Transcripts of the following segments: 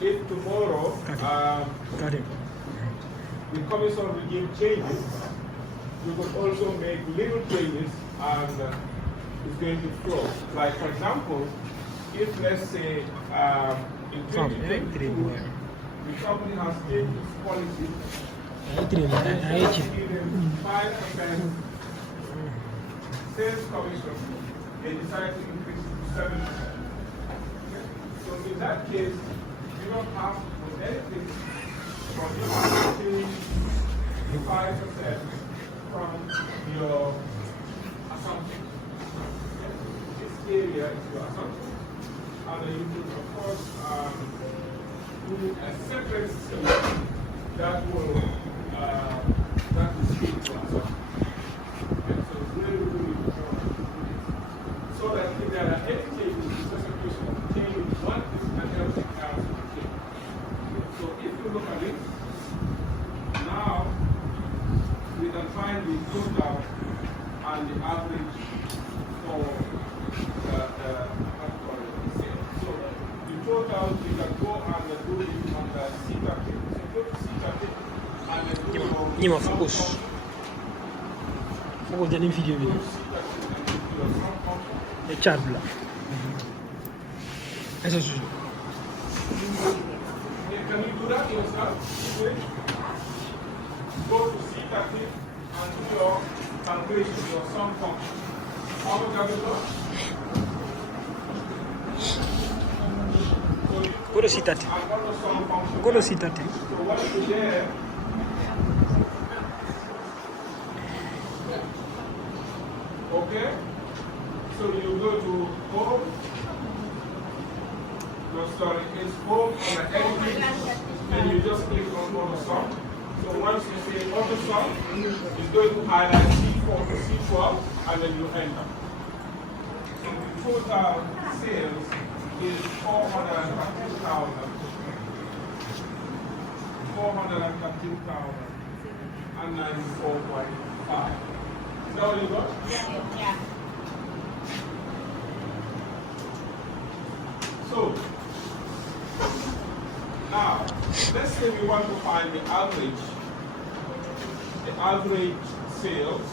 if tomorrow the commission regime changes, you could also make little changes and it's going to flow. Like for example, if let's say in 2022, the company has changed its policy, given 5% sales commission, they decide to increase it to 7%. Okay? So in that case, you don't have to do anything from you have to change 5% from your assumption. Okay? This area is your assumption. And then you could, of course, do a separate scheme that will speak to assumption. Okay? So it's really, really important. So that if there are any changes, the specification of change one is and everything else will change. So if you look at it, now we can find the total and the average for the sale. So the total, we can go and do it on the C30. So go to C30 and then do your focus dañu vidéo bi le chat bi la Can you do that yourself? Go to C30 and do your calculation, your sum function. How much have you got? go to C30 go to C30 So what is there? Okay? So you go to home. No, sorry, it's home on the editing, and you just click on auto sum. So once you say auto sum, it's going to highlight C4 to C12, and then you enter. So the total sales is 413,000. 413,094.5. Is that what you got? Yeah. So, now, let's say we want to find the average sales.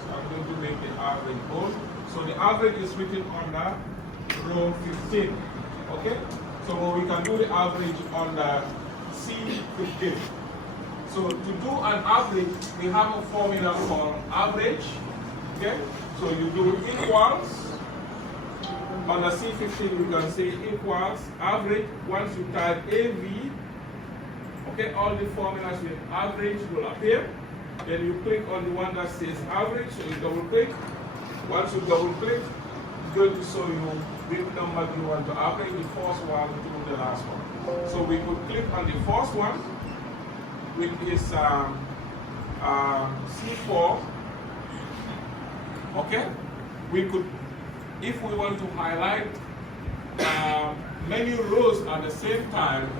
So I'm going to make the average bold. So the average is written under row 15. Okay? So we can do the average under C15. So to do an average, we have a formula for average. Okay? So you do equals. On the C15, you can say equals average. Once you type AV, okay, all the formulas with average will appear. Then you click on the one that says average, so you double click. Once you double click, it's going to show you which number you want to average, the first one to the last one. So we could click on the first one, which is C4. Okay? We could, if we want to highlight many rows at the same time,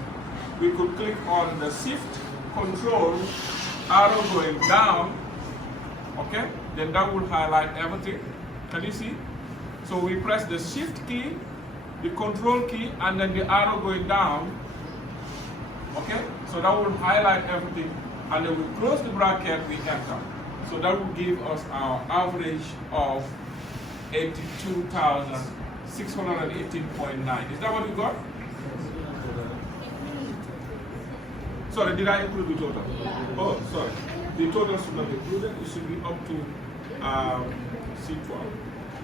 we could click on the shift control arrow going down. Okay? Then that will highlight everything. Can you see? So we press the shift key, the control key, and then the arrow going down. Okay? So that will highlight everything. And then we close the bracket, we enter. So that will give us our average of 82,618.9. Is that what you got? Sorry, did I include the total? Oh, sorry. The total should not be included. It should be up to C12.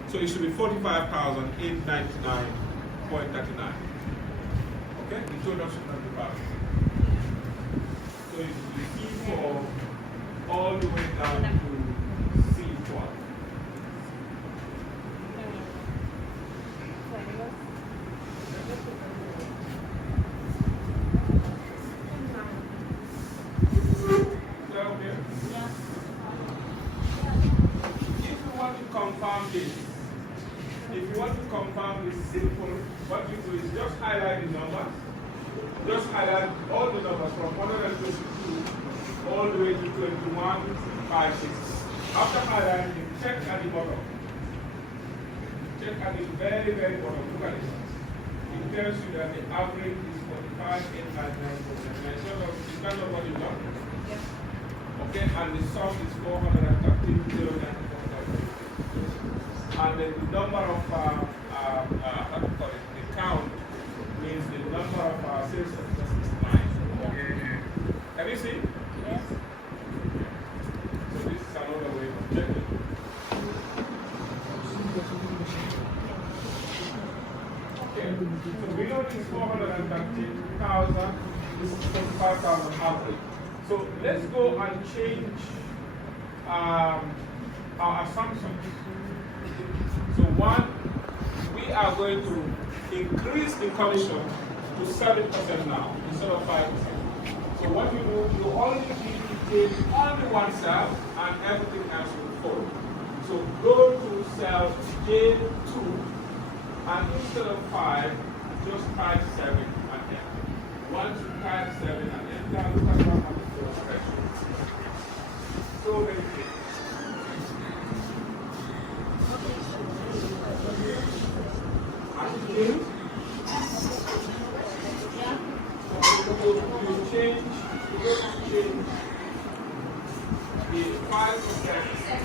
So it should be 45,899.39. Okay? The total should not be bad. So it should be C4 all the way down to C12. If you want to confirm this simple, what you do is just highlight the numbers. Just highlight all the numbers from 122 all the way to 2156. After highlighting, check at the bottom. Check at the very, very bottom. Look at it. It tells you that the average is 45,899. Is that not what you got? Yeah. Okay, and the sum is 413,094. And then the number of, what do you call it, the count means the number of sales officers is 9. Okay. Can you see? Yes. So this is another way of checking. Okay. So below this 413,000, this is 45,000 average. So let's go and change our assumptions. So one, we are going to increase the commission to 7% now instead of 5%. So what you do, you only give only one cell and everything else will follow. So go to cell J2 and instead of 5, just type 7 and enter. Once you type 7 and enter, look at what happens to your spreadsheet. So very quick. You change the 5% to 7%.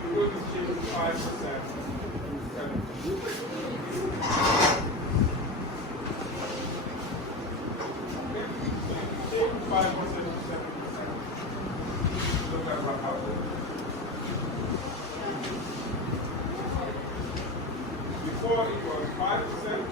You're going to change 5% to 7%. Okay? So you change 5% to 7%. Look at what happens. Before it was 5%.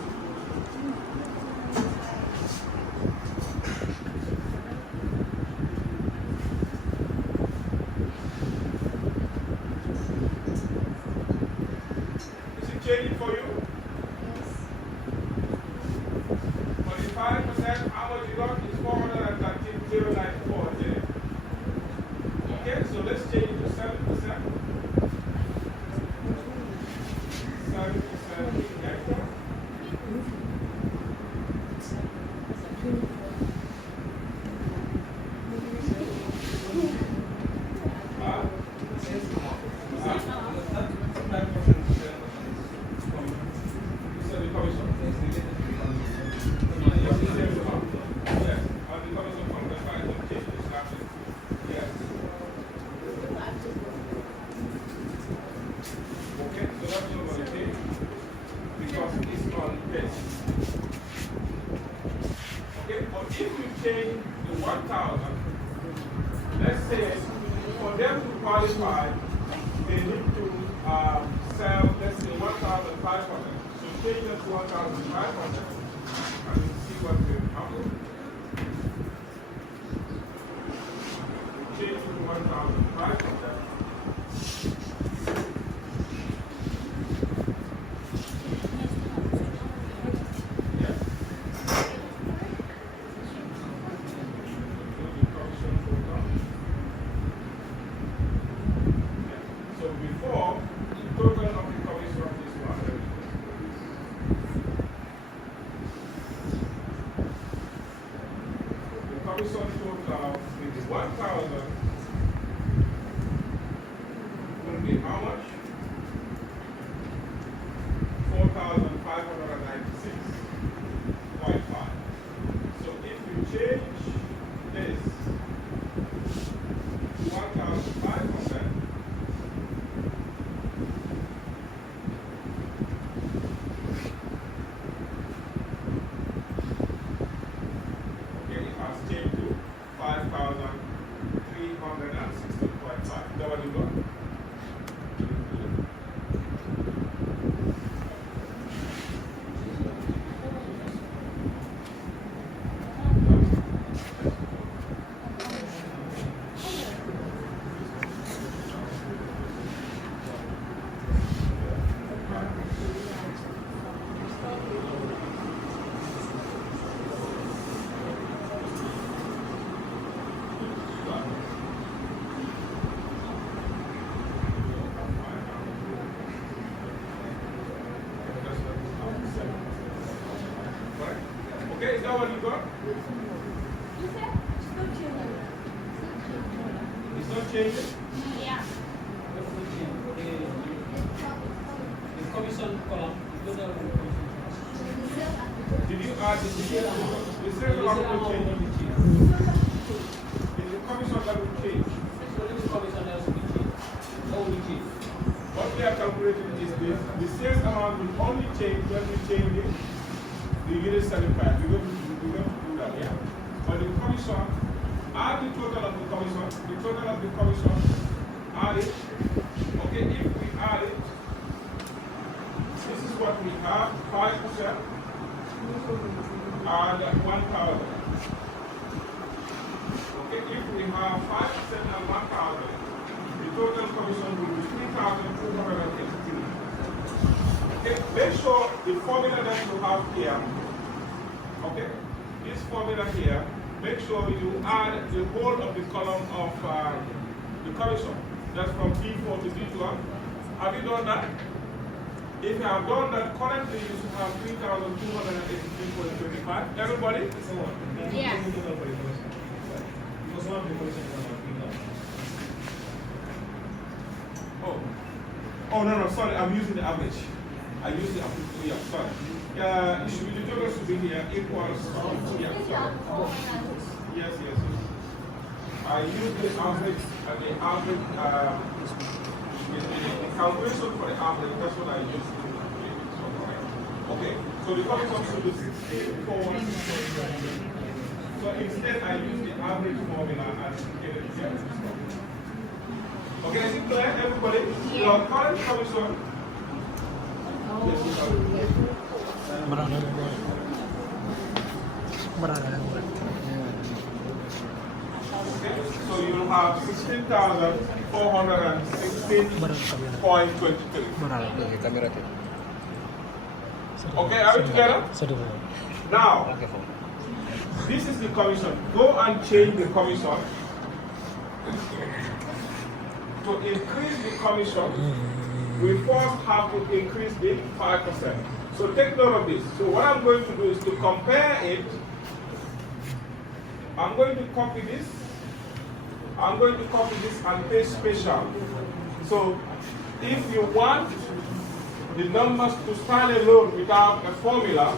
Change it for you? Yes. For the 5%, how much you got is 413,094 there. Okay, so let's change it to 7%. 7% enter. Change the 1,000. Let's say for them to qualify, they need to sell, let's say 1,500. So change that to 1,500 and see what will happen. Change it to 1,500. Commission total with 1,000 will be how much? 4,596.5. So if you change this to 1,500, changed to 5,360.5. Is that what you got? Okay, is that what you got? It's not changing? Yeah. The commission column Did you add the sales amount? The sales amount will change in the cheese. It's the commission that will change. What we are calculating is this. The sales amount will only change when we change the unit selling price. We're going to do that, yeah? But the commission, add the total of the commission, add it. Okay, if we add it, this is what we have, 5% and 1,000. Okay, if we have 5% and 1,000, the total commission will be 3,283. Okay, make sure the formula that you have here, okay, this formula here, make sure you add the whole of the column of the commission. That's from B4 to B12. Have you done that? If you have done that, currently you should have 3,283.25. Everybody? Yeah. Oh, no, sorry, I'm using the average. I use the average, yeah, sorry. The total should be here equals, yeah, sorry. Yes. I use the average, and the average, the calculation for the average, that's what I use. Okay, so the comes up to the 16,416. So instead, I use the average formula and get it here. Okay, is it clear, everybody? Yeah. Your current commission. Okay, so you will have 16,416.23. Okay, are we together? Now, this is the commission. Go and change the commission. To increase the commission, we first have to increase the 5%. So take note of this. So what I'm going to do is to compare it. I'm going to copy this. I'm going to copy this and paste special. So if you want the numbers to stand alone without a formula,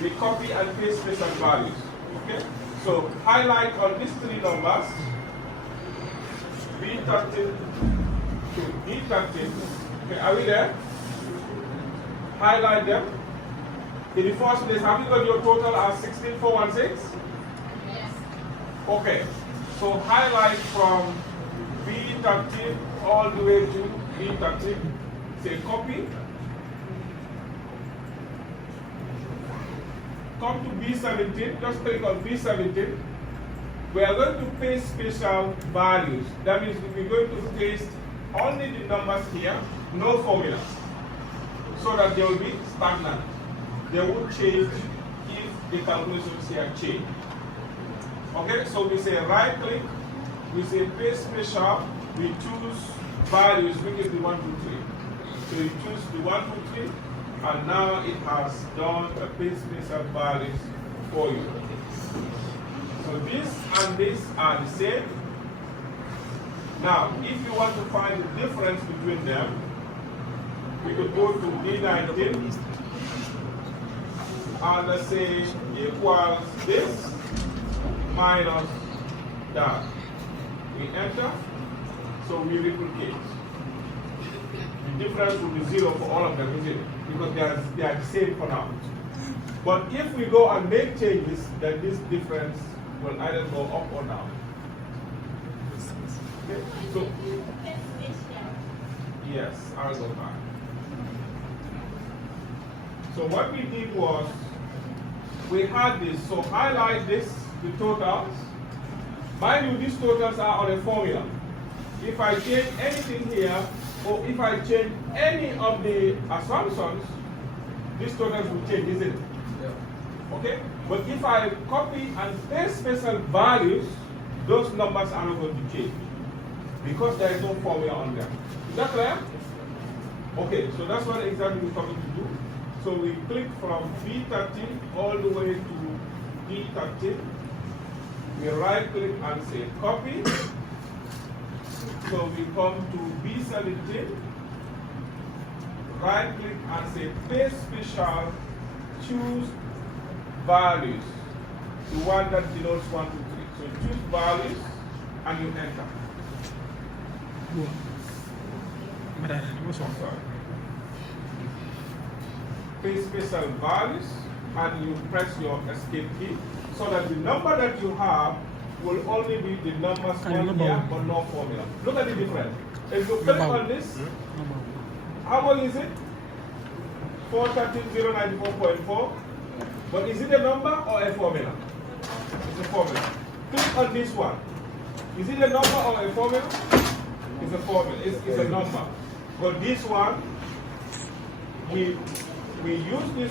we copy and paste special values. Okay? So highlight on these three numbers, B13 to B13. Okay, are we there? Highlight them. In the first place, have you got your total as 16,416? Yes. Okay. So highlight from B13 all the way to B13. Say copy. Come to B17. Just click on B17. We are going to paste special values. That means we're going to paste only the numbers here, no formulas, so that they will be stagnant. They will change if the calculations here change. Okay, so we say right click, we say paste special, we choose values, which is the 1, 2, 3. So you choose the 1, 2, 3, and now it has done the paste special values for you. So this and this are the same. Now, if you want to find the difference between them, we could go to B19 and let's say equals this minus that. We enter, so we replicate. The difference will be 0 for all of them, isn't it? Because they are the same for now. But if we go and make changes, then this difference will either go up or down. Okay? So, yes, I'll go back. So what we did was, we had this, so highlight this, the totals. Mind you, these totals are on a formula. If I change anything here, or if I change any of the assumptions, these totals will change, isn't it? Yeah. Okay? But if I copy and paste special values, those numbers are not going to change because there is no formula on them. Is that clear? Okay, so that's what exactly we're coming to do. So we click from B13 all the way to B13. We right click and say copy. So we come to B17. right click and say paste special, choose values, the one that denotes 1, 2, 3. So choose values and you enter. Go. Madam, what's I'm wrong? sorry. Paste special values and you press your escape key so that the number that you have will only be the numbers Can you on number here one? but no formula. Look at the difference. If you click Number on this, Number one. how much is it? 413,094.4. But is it a number or a formula? It's a formula. Click on this one. Is it a number or a formula? It's a formula. It's a number. But this one, we use this